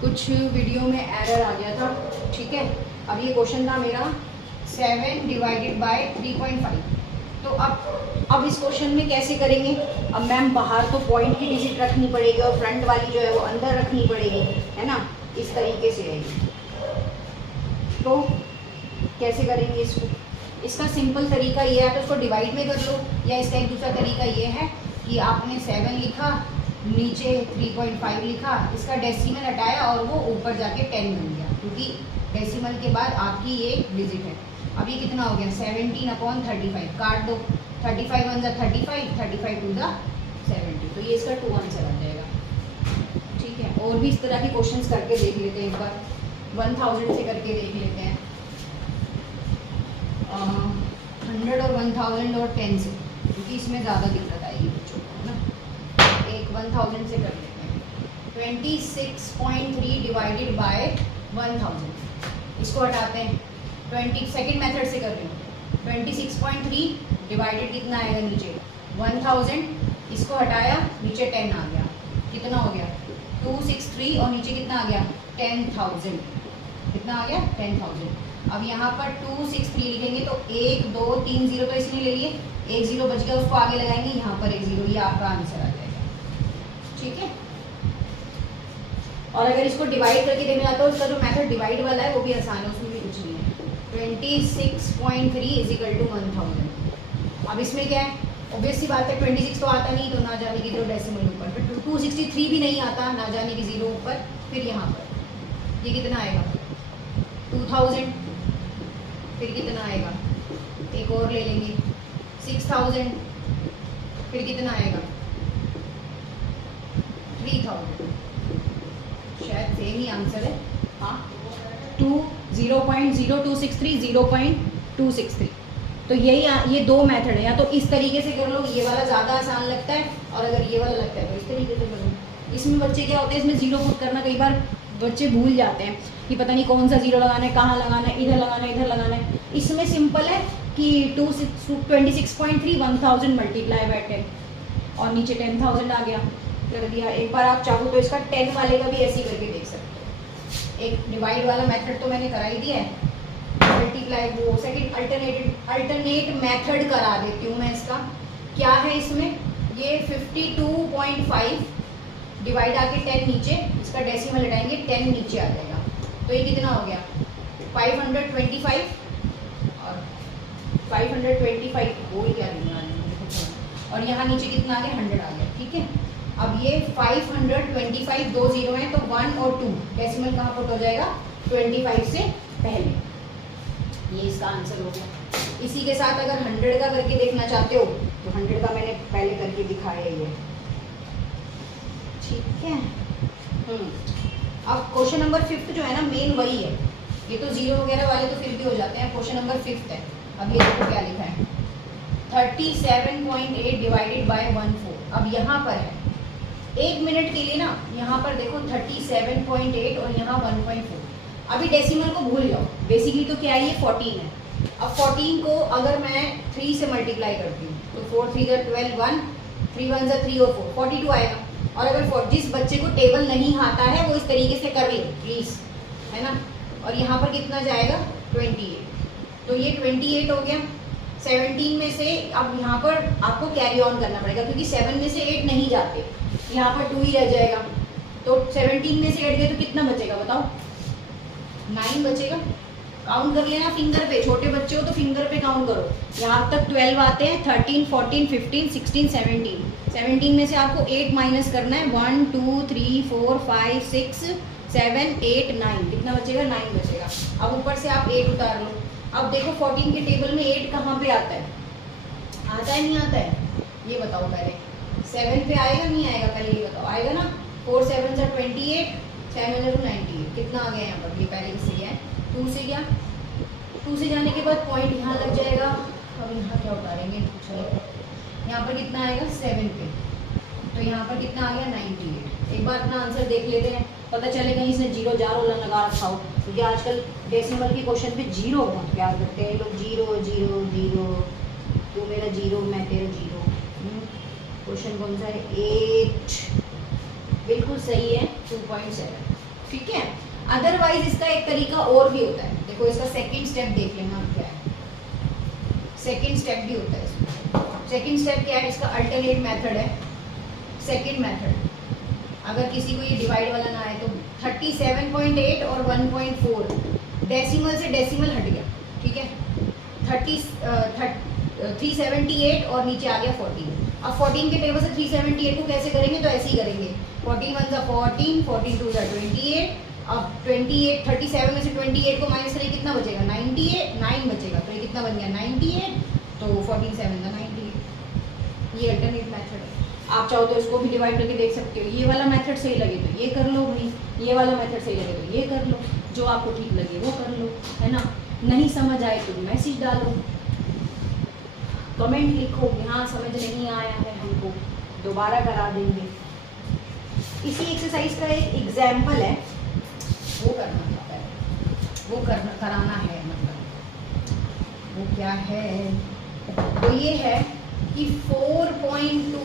कुछ वीडियो में एरर आ गया था, ठीक है। अब ये क्वेश्चन था मेरा 7 डिवाइडेड बाय 3.5। तो अब इस क्वेश्चन में कैसे करेंगे? अब मैम बाहर तो पॉइंट की डिजिट रखनी पड़ेगी और फ्रंट वाली जो है वो अंदर रखनी पड़ेगी, है ना। इस तरीके से है। तो कैसे करेंगे इसको? इसका सिंपल तरीका ये है, तो इसको डिवाइड में कर लो, या इसका एक दूसरा तरीका ये है कि आपने 7 लिखा, नीचे 3.5 लिखा, इसका डेसिमल हटाया और वो ऊपर जाके 10 बन गया, क्योंकि डेसिमल के बाद आपकी ये डिजिट है। अब ये कितना हो गया? 17/35। काट दो, 35 1 जा 35, 35 2 जा 70। तो ये इसका 2 आंसर आ जाएगा, ठीक है। और भी इस तरह के क्वेश्चंस करके देख लेते हैं एक बार, 1000 से करके देख लेते हैं, 100 और 1000 और 10 से, क्योंकि इसमें ज़्यादा दिक्कत आएगी बच्चों को, है ना। एक 1000 से कर लेते हैं। 26.3 डिवाइडेड बाय 1000, इसको हटाते हैं। 22nd मेथड से कर रही हूँ। 26.3 डिवाइडेड कितना आएगा नीचे? 1000, इसको हटाया, नीचे 10 आ गया, कितना हो गया? 263, और नीचे कितना आ गया? 10,000। कितना आ गया? 10,000। अब यहाँ पर 263 लिखेंगे तो 1 2 3 0 तो इसने ले लिए, एक 0 बच गया, उसको आगे लगाएंगे, यहाँ पर एक 0, ये आपका आंसर आ जाएगा, ठीक है। और अगर इसको डिवाइड करके देखना चाहते हो, उसका जो मेथड डिवाइड वाला है वो भी आसान है, उसमें भी कुछ नहीं है। 26.3 इज इक्वल टू 1000। अब इसमें क्या है? ऑब्वियस सी बात है, 26 तो आता नहीं, तो ना जाने की 0 डेसिमल ऊपर, फिर 263 भी नहीं आता, ना जाने की 0 ऊपर, फिर यहाँ पर ये कितना आएगा? 2000। फिर कितना आएगा? एक और ले लेंगे, 6000। फिर कितना आएगा? 3000। शायद सेम ही आंसर है, हाँ। 0.0263 0.263। तो यही ये दो मेथड है, या तो इस तरीके से कर लो, ये वाला ज़्यादा आसान लगता है, और अगर ये वाला लगता है तो इस तरीके से कर लो। इसमें बच्चे क्या होते हैं, इसमें जीरो पुट करना कई बार बच्चे भूल जाते हैं कि पता नहीं कौन सा जीरो लगाना है, कहाँ लगाना है, इधर लगाना है, इधर लगाना है। इसमें सिंपल है कि 26.3 1000 मल्टीप्लाई बाय 10, और नीचे 10,000 आ गया, कर दिया। एक बार आप चाहो तो इसका 10 वाले का भी ऐसे ही करके देख सकते हो। एक डिवाइड वाला मेथड तो मैंने करा ही दिया है, मल्टीप्लाई वो सेकंड अल्टरनेट मेथड करा देती हूँ मैं। इसका क्या है? इसमें ये 52.5 डिवाइड आके 10 नीचे, इसका डेसिमल हटाएंगे, 10 नीचे आ जाएगा, तो ये कितना हो गया? 525, और 525 बोल क्या दूंगा, और यहाँ नीचे कितना आ गया? 100 आ गया, ठीक है। अब ये 525 दो जीरो हैं, तो 1 और 2 डेसिमल कहाँ पुट हो जाएगा? 25 से पहले, ये इसका आंसर हो गया। इसी के साथ अगर 100 का करके देखना चाहते हो तो 100 का मैंने पहले करके दिखाया ही है, ठीक है। अब क्वेश्चन नंबर 5 जो है ना, मेन वही है। ये तो जीरो वगैरह वाले तो फिर भी हो जाते हैं, क्वेश्चन नंबर 5 है। अब ये देखो क्या लिखा है, 37.8 डिवाइडेड बाय 14। अब यहाँ पर है, 1 मिनट के लिए ना, यहाँ पर देखो 37.8 और यहाँ 1.4। अभी डेसिमल को भूल जाओ, बेसिकली तो क्या है, ये 14 है। अब 14 को अगर मैं 3 से मल्टीप्लाई करती हूँ तो 4 3 12, 1 3 1 3 और 4 42 आएगा। और अगर जिस बच्चे को टेबल नहीं आता है वो इस तरीके से कर ले प्लीज़, है ना। और यहाँ पर कितना जाएगा? 28। तो ये 28 हो गया। 17 में से अब यहाँ पर आपको कैरी ऑन करना पड़ेगा, क्योंकि 7 में से 8 नहीं जाते, यहाँ पर 2 ही रह जाएगा। तो 17 में से 8 गए तो कितना बचेगा बताओ? 9 बचेगा। काउंट कर लेना फिंगर पे, छोटे बच्चे हो तो फिंगर पे काउंट करो। यहाँ तक 12 आते हैं, 13 14 15 16 17। 17 में से आपको 8 माइनस करना है, 1 2 3 4 5 6 7 8 9। कितना बचेगा? 9 बचेगा। अब ऊपर से आप 8 उतार लो। अब देखो 14 के टेबल में 8 कहाँ पे आता है? आता है नहीं आता है? ये बताओ पहले। 7 पे आएगा नहीं आएगा? पहले ये बताओ। आएगा ना? 4 7 से 28, 7 98। कितना आ गया यहाँ पर? ये पहले किससे गया है? 2 से गया। 2 से जाने के बाद पॉइंट यहाँ लग जाएगा। अब यहाँ क्या उतारेंगे? यहाँ पर कितना आएगा? 7 पे। तो यहाँ पर कितना आ गया? 98। एक बार अपना आंसर देख लेते हैं, पता चलेगा इसने जीरो जारो लगा रखा हो, क्योंकि आजकल डेसिमल के क्वेश्चन पे जीरो बहुत प्यार करते हैं लोग। जीरो जीरो जीरो, तू मेरा जीरो मैं तेरा जीरो। क्वेश्चन कौन सा है? 8 बिल्कुल सही है। 2.7 ठीक है। अदरवाइज इसका एक तरीका और भी होता है, देखो इसका सेकंड स्टेप देख लेना क्या है। सेकंड स्टेप भी होता है इसमें। सेकंड स्टेप क्या है, इसका अल्टरनेट मेथड है। सेकंड मेथड, अगर किसी को ये डिवाइड वाला ना आए तो 37.8 और 1.4 डेसिमल से डेसिमल हट गया, ठीक है। 378 और नीचे आ गया 14। अब 14 के टेबल से 378 को कैसे करेंगे, तो ऐसे ही करेंगे। 14 1 सा 14, 14 2 सा 28। अब 28 37 में से 28 को माइनस करेंगे, कितना बचेगा 98, 9 बचेगा, तो ये कितना बन गया 98, तो 14 7 का 98। ये अल्टरनेट मेथड है। आप चाहो तो इसको भी डिवाइड करके देख सकते हो। ये वाला मेथड सही लगे तो ये कर लो भाई, ये वाला मेथड सही लगे तो ये कर लो, जो आपको ठीक लगे वो कर लो, है ना। नहीं समझ आए तो मैसेज डालो, कमेंट लिखो, हाँ समझ नहीं आया है हमको, दोबारा करा देंगे। इसी एक्सरसाइज का एक एग्जाम्पल है, वो करना चाहता है, वो कराना है, मतलब वो क्या है, वो ये है कि 4.2,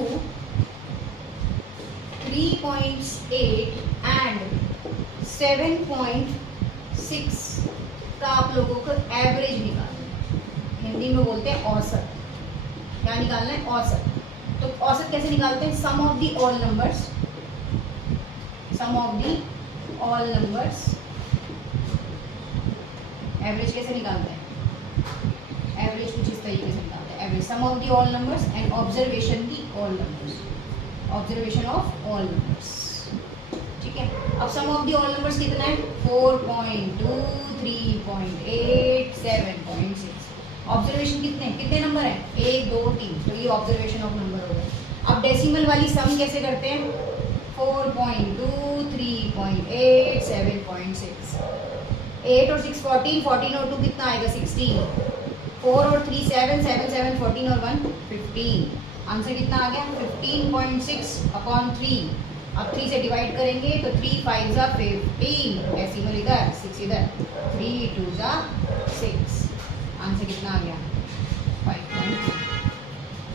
3.8 एंड 7.6 का आप लोगों को एवरेज निकालना है। हिंदी में बोलते हैं औसत। क्या निकालना है, औसत। तो औसत कैसे निकालते हैं, sum of the all numbers, sum of the all numbers. Average कैसे निकालते हैं, एवरेज कुछ इस तरीके से निकालते हैं, average sum of the all numbers and observation की all numbers, observation of all numbers, ठीक है। अब sum of the all numbers कितना है, 4.2, 3.8, 7.6। ऑब्जर्वेशन कितने कितने नंबर हैं, 1 2 3, तो ये ऑब्जर्वेशन ऑफ नंबर हो गए। अब डेसिमल वाली सम कैसे करते हैं, 4.2, 3.8, 7.6। 8 और 6 14, 14 और 2 कितना आएगा 16, 4 और 3 7, 7 7 14 और 1 15। आंसर कितना आ गया 15.6 अपॉन 3। अब 3 से डिवाइड करेंगे तो 3 5 ज़ा 15, डेसिमल इधर 6 इधर, 3 2 ज़ा 6। आंसर कितना आ गया 5.2।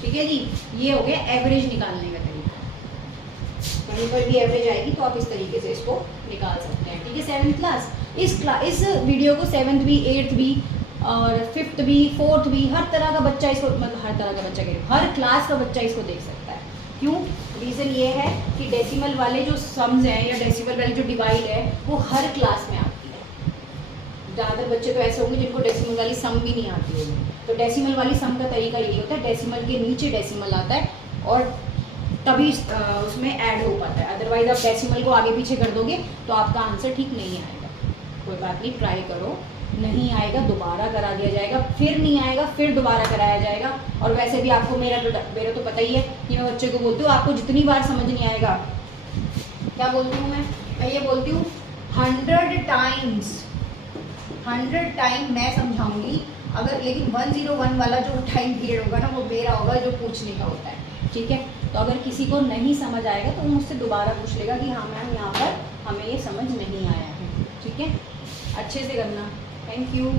ठीक है जी, ये हो गया एवरेज निकालने का तरीका। कहीं पर भी एवरेज आएगी तो आप इस तरीके से इसको निकाल सकते हैं, ठीक है। 7th क्लास, इस वीडियो को 7th भी 8th भी और 5th भी 4th भी हर तरह का बच्चा इसको, मतलब हर तरह का बच्चा कह रही हूँ, हर क्लास का बच्चा इसको देख सकता है। क्यों, रीज़न ये है कि डेसिमल वाले जो सम्स हैं या डेसिमल वाली जो डिवाइड है वो हर क्लास में आती है। ज़्यादातर बच्चे तो ऐसे होंगे जिनको डेसिमल वाली सम भी नहीं आती होगी, तो डेसिमल वाली सम का तरीका यही होता है, डेसिमल के नीचे डेसिमल आता है और तभी उसमें ऐड हो पाता है। अदरवाइज आप डेसिमल को आगे पीछे कर दोगे तो आपका आंसर ठीक नहीं आएगा। कोई बात नहीं, ट्राई करो, नहीं आएगा दोबारा करा दिया जाएगा, फिर नहीं आएगा फिर दोबारा कराया जाएगा। और वैसे भी आपको मेरा तो पता ही है कि मैं बच्चे को बोलती हूँ आपको जितनी बार समझ नहीं आएगा, क्या बोलती हूँ मैं ये बोलती हूँ 100 टाइम मैं समझाऊंगी अगर, लेकिन 101 वाला जो टाइम पीरियड होगा ना वो मेरा होगा, जो पूछने का होता है, ठीक है। तो अगर किसी को नहीं समझ आएगा तो वो मुझसे दोबारा पूछ लेगा कि हाँ मैम यहाँ पर हमें ये समझ नहीं आया है, ठीक है। अच्छे से करना, थैंक यू।